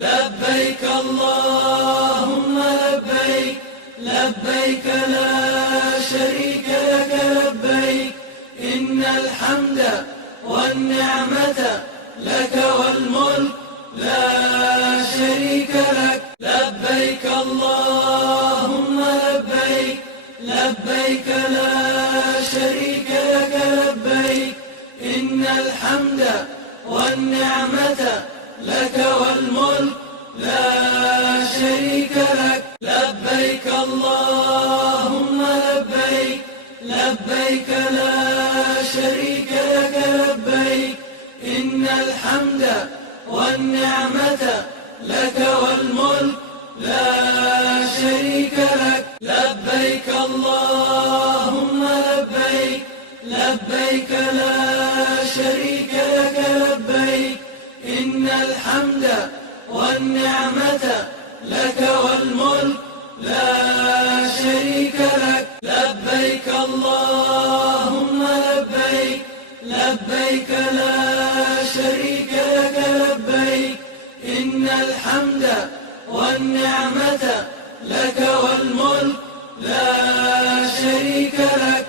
لبيك اللهم لبيك، لبيك لا شريك لك لبيك، إن الحمد والنعمة لك والملك لا شريك لك. لبيك اللهم لبيك، لبيك لا شريك لك لبيك، إن الحمد والنعمة لك والملك لا شريك لك. لبيك اللهم لبيك، لبيك لا شريك لك لبيك، إن الحمد والنعمة لك والملك لا شريك لك. لبيك اللهم لبيك، لبيك لا شريك لك لبيك، إن الحمد والنعمة لك والملك لا شريك لك. لبيك اللهم لبيك، لبيك لا شريك لك لبيك، إن الحمد والنعمة لك والملك لا شريك لك.